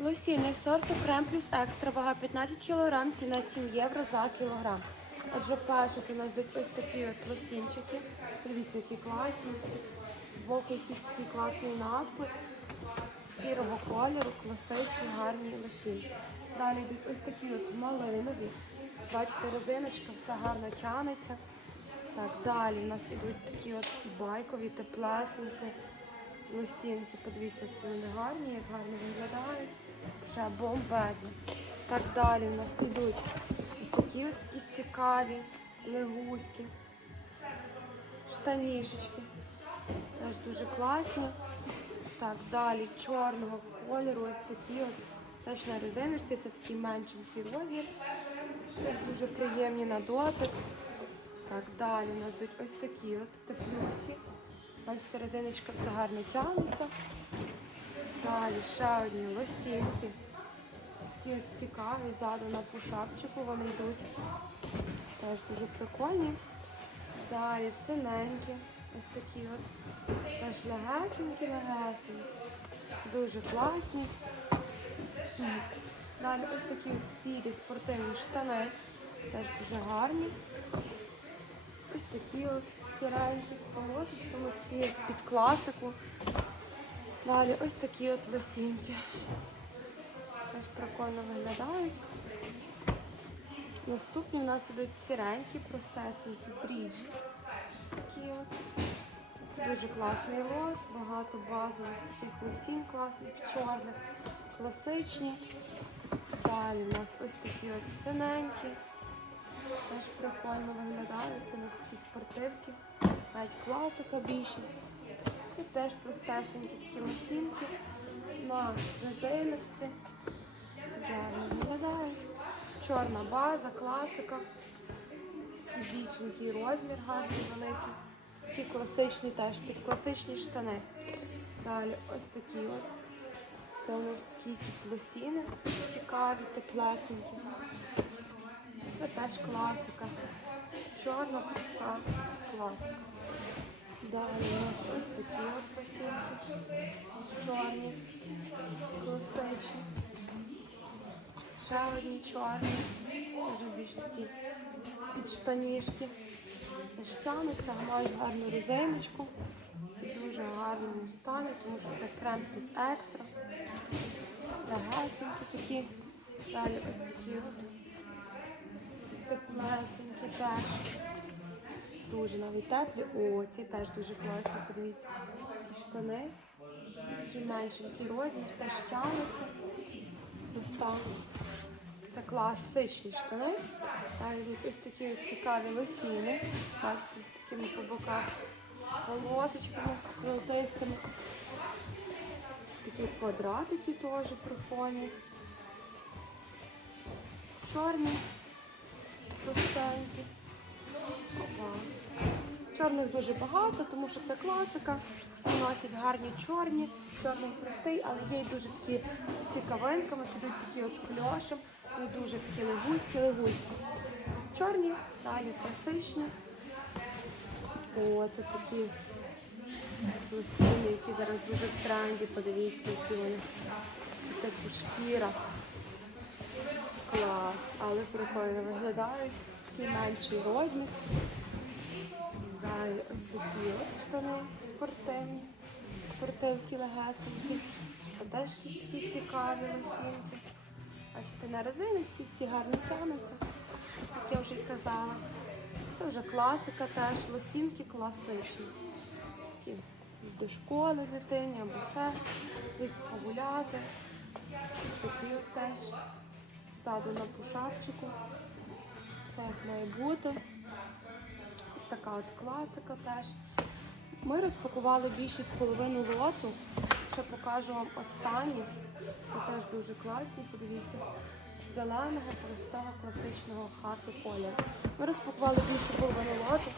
Лосіни сорту крем плюс екстра, вага 15 кг, ціна 7 євро за кілограм. Отже, перше це у нас йдуть ось такі от лосінчики. Дивіться, які класні. Збоку якийсь такий класний надпис. Сірого кольору, класичні, гарні лосінки. Далі йдуть ось такі от малинові. Бачите, резиночка, все гарно тянеться. Так, далі у нас ідуть такі от байкові, теплесенькі лосінки. Подивіться, вони гарні, як гарно виглядають. Ще бомбезно. Так, далі у нас ідуть ось такі ось якісь цікаві легуськи, штанішечки. Теж дуже класні. Так, далі чорного кольору, ось такі от. Теж на резиночці, це такий меншенький розмір. Теж дуже приємні на дотик. Так, далі у нас йдуть ось такі от теплюськи. Бачите, резиночка все гарно тягнеться. Далі ще одні лосінки. Такі цікаві, ззаду на пушапчику вони йдуть. Теж дуже прикольні. Далі синенькі. Ось такі от. Теж легесенькі, легесенькі. Дуже класні. Далі ось такі от сірі спортивні штани. Теж дуже гарні. Ось такі от сіренькі з полосочками, як під класику. Далі ось такі от лосінки. Теж прикольно виглядають. Наступні у нас ідуть сіренькі, простесенькі бріджі. Ось такі от. Дуже класний лот, багато базових таких лосін класних, чорних, класичні. Далі у нас ось такі от синенькі. Теж прикольно виглядають. Це у нас такі спортивки. Навіть класика більшість. І теж простесенькі такі лосінки на резиночці. Чорна база, класика. Бічненький розмір гарний, великий. Такі класичні теж, під класичні штани. Далі ось такі от. Це у нас такі якісь лосіни цікаві, теплесенькі. Це теж класика. Чорна проста класика. Далі у нас ось такі от посінки. Ось чорні, класичні. Ще одні чорні. Теж більш такі під штанішки. Теж тянуться, мають гарну резиночку. Всі дуже в гарному стані, тому що це крем плюс екстра. Легесенькі такі. Далі ось такі от теплесенькі теж. Дуже навіть теплі. О, ці теж дуже класні, подивіться. Штани. Такий меншенький розмір, теж тягнуться. Просто це класичні штани. Йдуть ось такі цікаві лосіни. Бачите, з такими по боках полосочками золотистими. Ось такі квадратики теж прикольні. Чорні, простенькі. Чорних дуже багато, тому що це класика. Всі носять гарні чорні, чорний простий, але є й дуже такі з цікавинками, це йдуть такі от кльошем, і дуже такі легуські, легуські. Чорні, далі класичні. О, це такі лосіни, які зараз дуже в тренді. Подивіться, які вони. Це такі шкіра. Клас, але прикольно виглядають. Такий менший розмір. Далі ось такі от штани спортивні, спортивки легесенькі. Це теж якісь такі цікаві лосінки. Бачите, на резиночці всі гарно тянуться, як я вже й казала. Це вже класика теж, лосінки класичні. Такі до школи дитині або ще десь погуляти. Ось такі от теж. Ззаду на пушапчику. Все як має бути. Така от класика теж. Ми розпакували більшість половину лоту. Ще покажу вам останні. Це теж дуже класні, подивіться. Зеленого, простого, класичного хату поля. Ми розпакували більшу половину лоту.